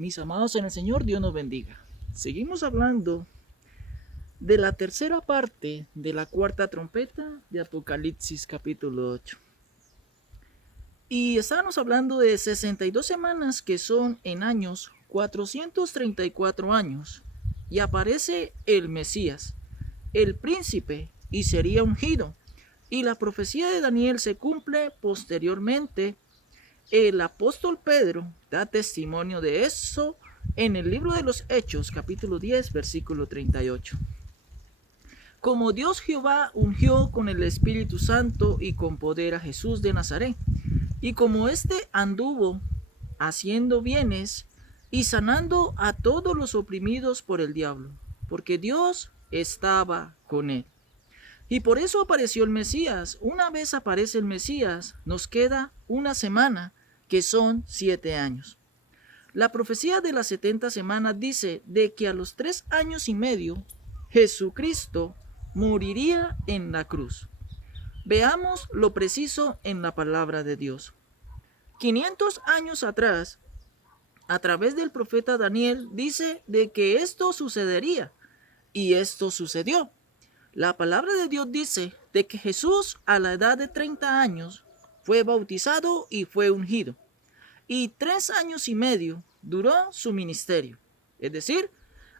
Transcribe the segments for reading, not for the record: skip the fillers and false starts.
Mis amados en el Señor, Dios nos bendiga. Seguimos hablando de la tercera parte de la cuarta trompeta de Apocalipsis capítulo 8. Y estábamos hablando de 62 semanas que son en años 434 años. Y aparece el Mesías, el príncipe, y sería ungido. Y la profecía de Daniel se cumple posteriormente. El apóstol Pedro da testimonio de eso en el libro de los Hechos, capítulo 10, versículo 38. Como Dios Jehová ungió con el Espíritu Santo y con poder a Jesús de Nazaret, y como éste anduvo haciendo bienes y sanando a todos los oprimidos por el diablo, porque Dios estaba con él. Y por eso apareció el Mesías. Una vez aparece el Mesías, nos queda una semana, que son 7 años. La profecía de las 70 semanas dice de que a los 3 años y medio, Jesucristo moriría en la cruz. Veamos lo preciso en la palabra de Dios. 500 años atrás, a través del profeta Daniel, dice de que esto sucedería, y esto sucedió. La palabra de Dios dice de que Jesús a la edad de 30 años fue bautizado y fue ungido. Y 3 años y medio duró su ministerio. Es decir,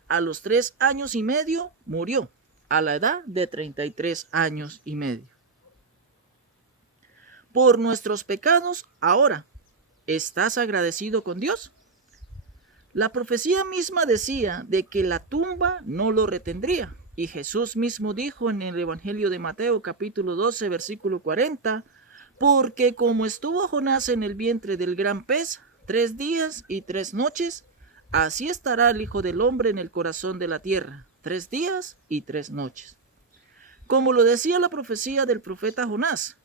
a los 3 años y medio murió, a la edad de 33 años y medio. Por nuestros pecados, ahora, ¿estás agradecido con Dios? La profecía misma decía de que la tumba no lo retendría. Y Jesús mismo dijo en el Evangelio de Mateo capítulo 12 versículo 40, porque como estuvo Jonás en el vientre del gran pez 3 días y 3 noches, así estará el Hijo del Hombre en el corazón de la tierra 3 días y 3 noches. Como lo decía la profecía del profeta Jonás,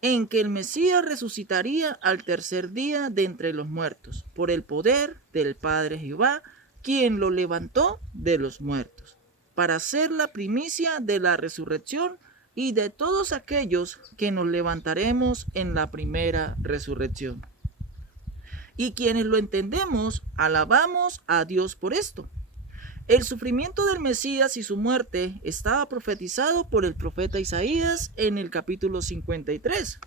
en que el Mesías resucitaría al tercer día de entre los muertos, por el poder del Padre Jehová, quien lo levantó de los muertos, para ser la primicia de la resurrección y de todos aquellos que nos levantaremos en la primera resurrección. Y quienes lo entendemos, alabamos a Dios por esto. El sufrimiento del Mesías y su muerte estaba profetizado por el profeta Isaías en el capítulo 53.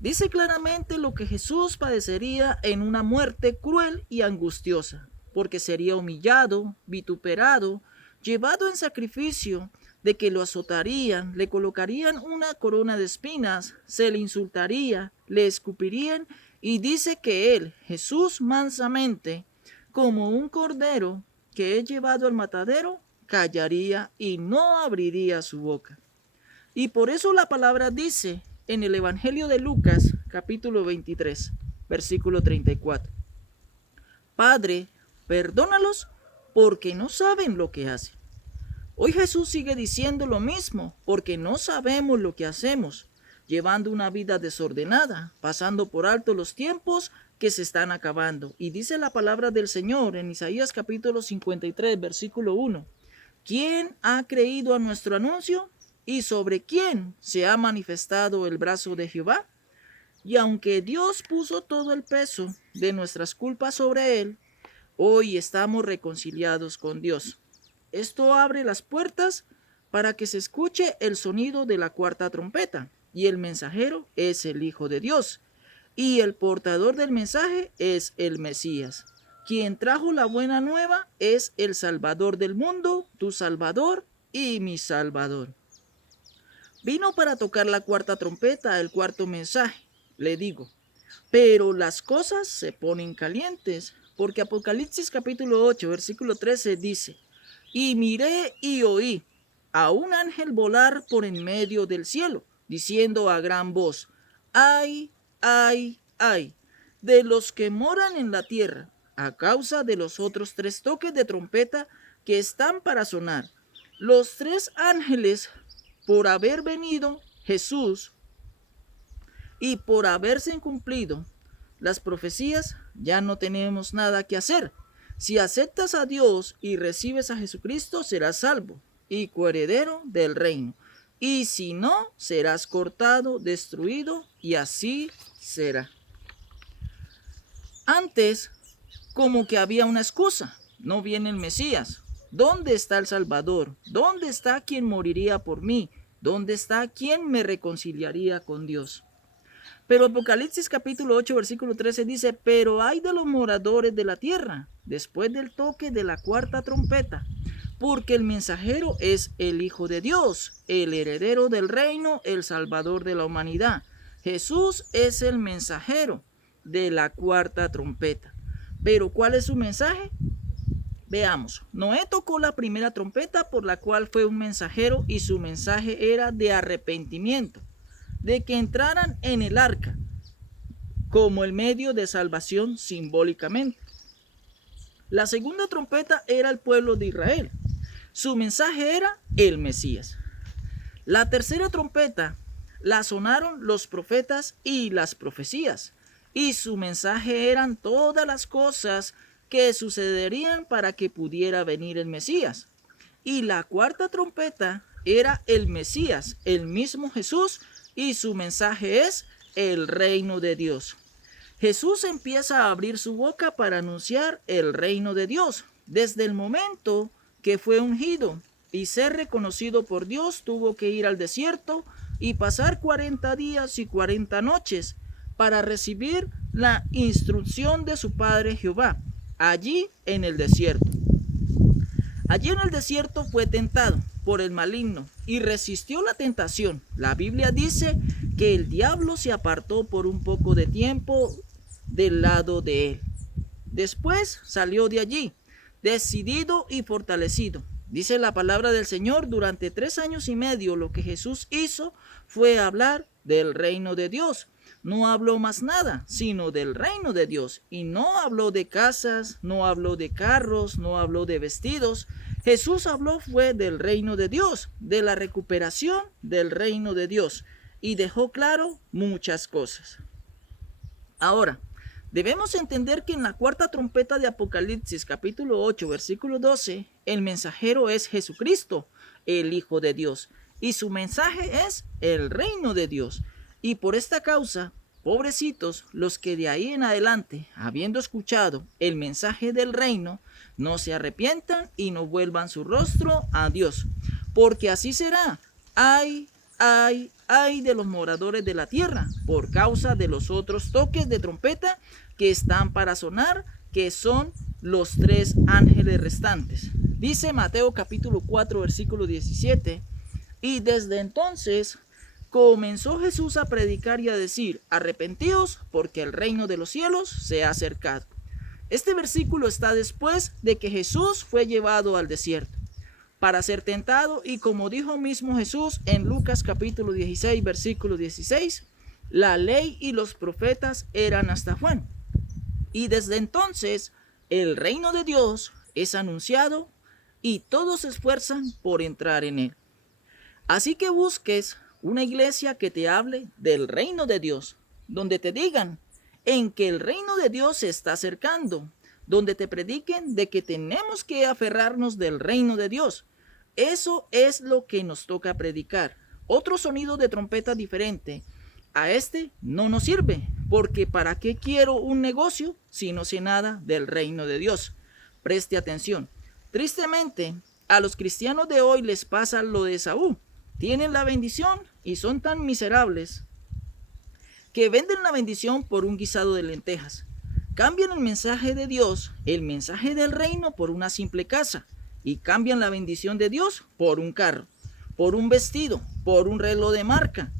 Dice claramente lo que Jesús padecería en una muerte cruel y angustiosa, porque sería humillado, vituperado, llevado en sacrificio, de que lo azotarían, le colocarían una corona de espinas, se le insultaría, le escupirían, y dice que él, Jesús, mansamente, como un cordero que es llevado al matadero, callaría y no abriría su boca. Y por eso la palabra dice en el Evangelio de Lucas, capítulo 23, versículo 34. Padre, perdónalos porque no saben lo que hacen. Hoy Jesús sigue diciendo lo mismo, porque no sabemos lo que hacemos, llevando una vida desordenada, pasando por alto los tiempos que se están acabando. Y dice la palabra del Señor en Isaías capítulo 53, versículo 1. ¿Quién ha creído a nuestro anuncio? ¿Y sobre quién se ha manifestado el brazo de Jehová? Y aunque Dios puso todo el peso de nuestras culpas sobre él, hoy estamos reconciliados con Dios. Esto abre las puertas para que se escuche el sonido de la cuarta trompeta, y el mensajero es el Hijo de Dios, y el portador del mensaje es el Mesías. Quien trajo la buena nueva es el Salvador del mundo, tu Salvador y mi Salvador. Vino para tocar la cuarta trompeta, el cuarto mensaje, le digo. Pero las cosas se ponen calientes, porque Apocalipsis capítulo 8, versículo 13 dice, y miré y oí a un ángel volar por en medio del cielo, diciendo a gran voz, ay, ay, ay, de los que moran en la tierra, a causa de los otros 3 toques de trompeta que están para sonar. Los 3 ángeles, por haber venido Jesús y por haberse cumplido las profecías, ya no tenemos nada que hacer. Si aceptas a Dios y recibes a Jesucristo, serás salvo y coheredero del reino. Y si no, serás cortado, destruido, y así será. Antes, como que había una excusa. No viene el Mesías. ¿Dónde está el Salvador? ¿Dónde está quien moriría por mí? ¿Dónde está quien me reconciliaría con Dios? Pero Apocalipsis capítulo 8 versículo 13 dice, pero hay de los moradores de la tierra, después del toque de la cuarta trompeta, porque el mensajero es el Hijo de Dios, el heredero del reino, el Salvador de la humanidad. Jesús es el mensajero de la cuarta trompeta. Pero ¿cuál es su mensaje? Veamos, Noé tocó la primera trompeta por la cual fue un mensajero y su mensaje era de arrepentimiento, de que entraran en el arca como el medio de salvación simbólicamente. La segunda trompeta era el pueblo de Israel. Su mensaje era el Mesías. La tercera trompeta la sonaron los profetas y las profecías, y su mensaje eran todas las cosas que sucederían para que pudiera venir el Mesías. Y la cuarta trompeta era el Mesías, el mismo Jesús, y su mensaje es el reino de Dios. Jesús empieza a abrir su boca para anunciar el reino de Dios. Desde el momento que fue ungido y ser reconocido por Dios, tuvo que ir al desierto y pasar 40 días y 40 noches para recibir la instrucción de su Padre Jehová, allí en el desierto. Allí en el desierto fue tentado por el maligno y resistió la tentación. La Biblia dice que el diablo se apartó por un poco de tiempo del lado de él. Después salió de allí, decidido y fortalecido. Dice la palabra del Señor, durante 3 años y medio lo que Jesús hizo fue hablar del reino de Dios. No habló más nada, sino del reino de Dios. Y no habló de casas, no habló de carros, no habló de vestidos. Jesús habló fue del reino de Dios, de la recuperación del reino de Dios. Y dejó claro muchas cosas. Ahora, debemos entender que en la cuarta trompeta de Apocalipsis capítulo 8 versículo 12, el mensajero es Jesucristo, el Hijo de Dios. Y su mensaje es el reino de Dios. Y por esta causa, pobrecitos los que de ahí en adelante, habiendo escuchado el mensaje del reino, no se arrepientan y no vuelvan su rostro a Dios. Porque así será. Ay de los moradores de la tierra, por causa de los otros toques de trompeta que están para sonar, que son los 3 ángeles restantes. Dice Mateo capítulo 4 versículo 17, y desde entonces comenzó Jesús a predicar y a decir, arrepentíos porque el reino de los cielos se ha acercado. Este versículo está después de que Jesús fue llevado al desierto para ser tentado, y como dijo mismo Jesús en Lucas capítulo 16 versículo 16, la ley y los profetas eran hasta Juan. Y desde entonces el reino de Dios es anunciado y todos se esfuerzan por entrar en él. Así que busques una iglesia que te hable del reino de Dios, donde te digan en que el reino de Dios se está acercando, donde te prediquen de que tenemos que aferrarnos del reino de Dios. Eso es lo que nos toca predicar. Otro sonido de trompeta diferente a este no nos sirve, porque ¿para qué quiero un negocio si no sé nada del reino de Dios? Preste atención. Tristemente, a los cristianos de hoy les pasa lo de Esaú. Tienen la bendición y son tan miserables que venden la bendición por un guisado de lentejas. Cambian el mensaje de Dios, el mensaje del reino, por una simple casa, y cambian la bendición de Dios por un carro, por un vestido, por un reloj de marca.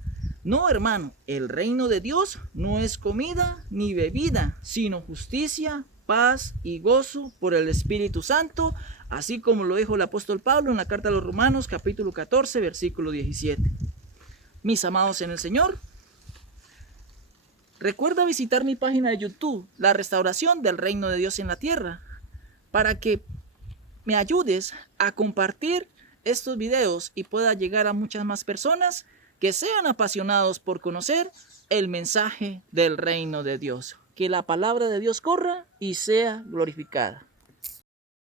No, hermano, el reino de Dios no es comida ni bebida, sino justicia, paz y gozo por el Espíritu Santo, así como lo dijo el apóstol Pablo en la carta a los Romanos capítulo 14 versículo 17. Mis amados en el Señor, recuerda visitar mi página de YouTube, La Restauración del Reino de Dios en la Tierra, para que me ayudes a compartir estos videos y pueda llegar a muchas más personas que sean apasionados por conocer el mensaje del reino de Dios. Que la palabra de Dios corra y sea glorificada.